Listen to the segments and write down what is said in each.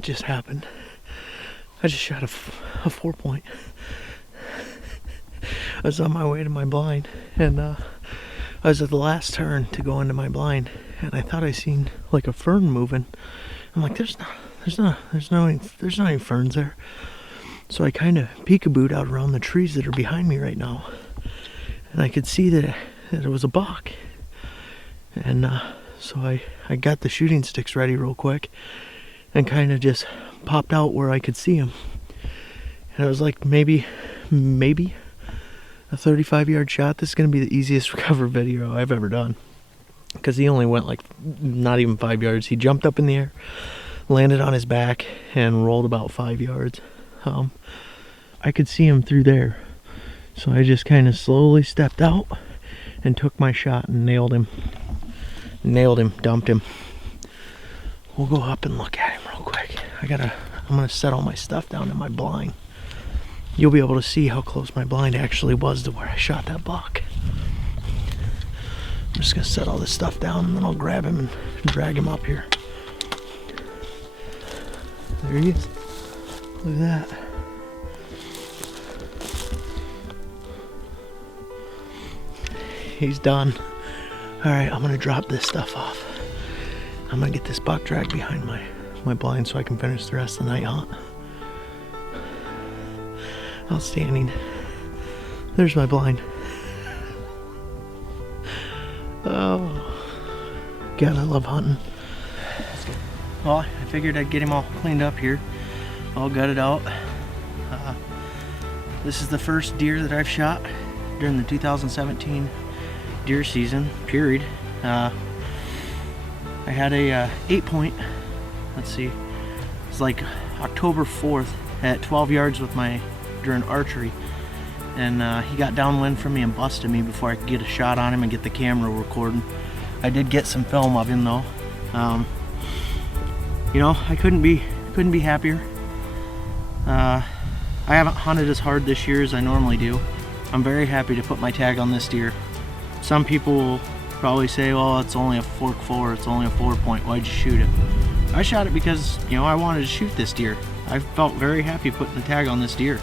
that just happened. I just shot a 4-point. I was on my way to my blind, and I was at the last turn to go into my blind, and I thought I seen like a fern moving. I'm like, there's no any ferns there. So I kind of peekabooed out around the trees that are behind me right now, and I could see that it was a buck. And so I got the shooting sticks ready real quick, and kind of just popped out where I could see him. And it was like maybe a 35-yard shot. This is going to be the easiest recover video I've ever done, because he only went like not even 5 yards. He jumped up in the air, landed on his back, and rolled about 5 yards. I could see him through there, so I just kind of slowly stepped out and took my shot and nailed him, dumped him. We'll go up and look at him real quick. I'm gonna set all my stuff down in my blind. You'll be able to see how close my blind actually was to where I shot that buck. I'm just gonna set all this stuff down, and then I'll grab him and drag him up here. There he is. Look at that. He's done. Alright, I'm gonna drop this stuff off. I'm gonna get this buck dragged behind my blind so I can finish the rest of the night hunt. Outstanding. There's my blind. Oh, God, I love hunting. Well, I figured I'd get him all cleaned up here, all gutted out. This is the first deer that I've shot during the 2017 deer season, period. I had a 8-point, let's see, it's like October 4th at 12 yards during archery, and he got downwind from me and busted me before I could get a shot on him and get the camera recording. I did get some film of him though. You know, I couldn't be happier. I haven't hunted as hard this year as I normally do. I'm very happy to put my tag on this deer. Some people will probably say, well, it's only a fork 4, it's only a 4-point, why'd you shoot it? I shot it because, you know, I wanted to shoot this deer. I felt very happy putting the tag on this deer.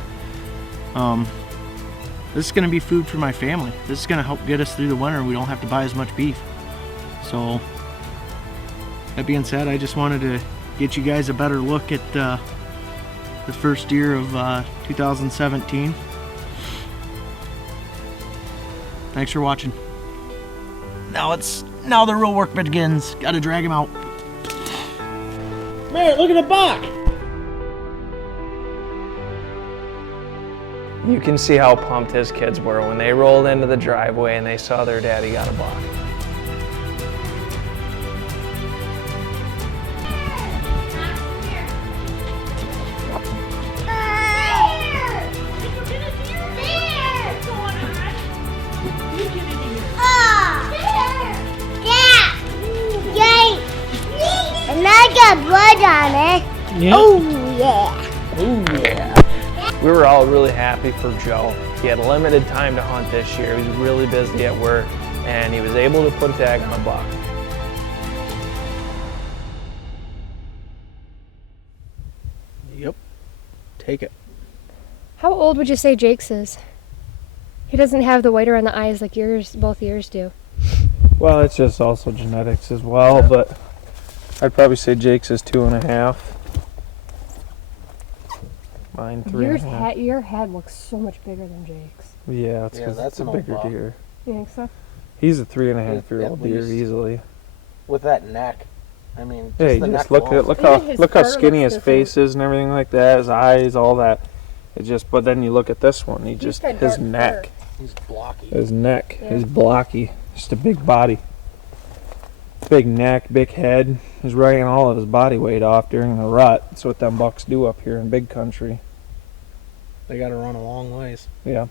This is gonna be food for my family. This is gonna help get us through the winter. We don't have to buy as much beef. So, that being said, I just wanted to get you guys a better look at the first deer of 2017. Thanks for watching. Now the real work begins. Gotta drag him out. Merritt, look at the buck! You can see how pumped his kids were when they rolled into the driveway and they saw their daddy got a buck. Blood on it. Yep. Oh yeah. Oh yeah. We were all really happy for Joe. He had limited time to hunt this year. He was really busy at work, and he was able to put a tag on a buck. Yep. Take it. How old would you say Jake's is? He doesn't have the white around the eyes like both yours do. Well, it's just also genetics as well, but I'd probably say Jake's is 2.5. Mine 3.5. Your head looks so much bigger than Jake's. Yeah, it's because it's a bigger deer. You think so? He's a 3.5-year-old deer easily. With that neck, I mean, just hey, the just neck look how skinny his face is and everything like that. His eyes, all that. But then you look at this one. His neck. He's blocky. His neck is blocky. Just a big body. Big neck, big head. He's running all of his body weight off during the rut. That's what them bucks do up here in big country. They gotta run a long ways. Yeah.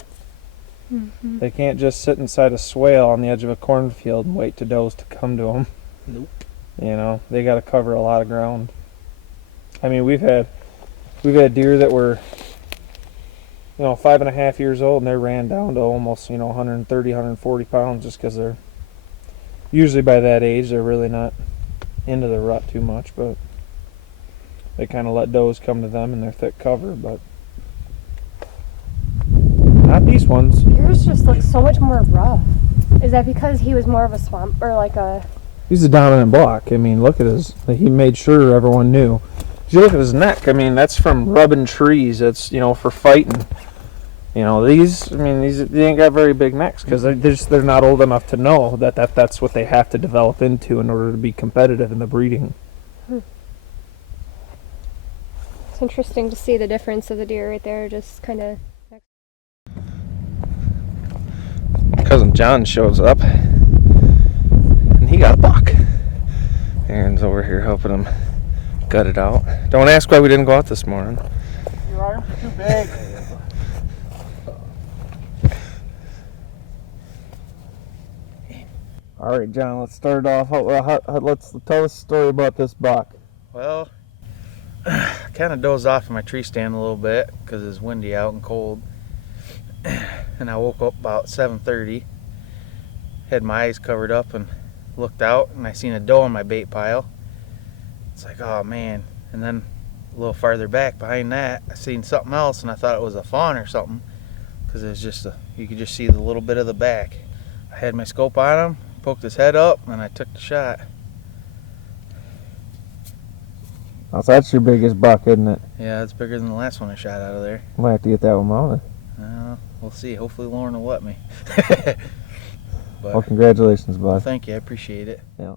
Mm-hmm. They can't just sit inside a swale on the edge of a cornfield and wait to does to come to them. Nope. You know, they gotta cover a lot of ground. I mean, we've had deer that were, 5.5 years old, and they ran down to almost, 130, 140 pounds just because they're, usually by that age, they're really not into the rut too much, but They kind of let does come to them in their thick cover, but not these ones. Yours just looks so much more rough. Is that because he was more of a swamp or like a? He's a dominant buck. I mean, look at his. He made sure everyone knew. If you look at his neck, I mean, that's from rubbing trees. That's, you know, for fighting. You know, these. I mean, they ain't got very big necks because they're not old enough to know that's what they have to develop into in order to be competitive in the breeding. It's interesting to see the difference of the deer right there. Just kind of. Cousin John shows up, and he got a buck. Aaron's over here helping him gut it out. Don't ask why we didn't go out this morning. Your arms are too big. All right, John, let's start it off. Let's tell us a story about this buck. Well, I kind of dozed off in my tree stand a little bit because it's windy out and cold. And I woke up about 7:30, had my eyes covered up and looked out, and I seen a doe in my bait pile. It's like, oh man. And then a little farther back behind that, I seen something else, and I thought it was a fawn or something because it was just you could just see the little bit of the back. I had my scope on him, poked his head up, and I took the shot. Oh, so that's your biggest buck, isn't it? Yeah, it's bigger than the last one I shot out of there. Might have to get that one mounted. We'll see. Hopefully Lauren will let me. Well, congratulations, bud. Thank you. I appreciate it. Yeah.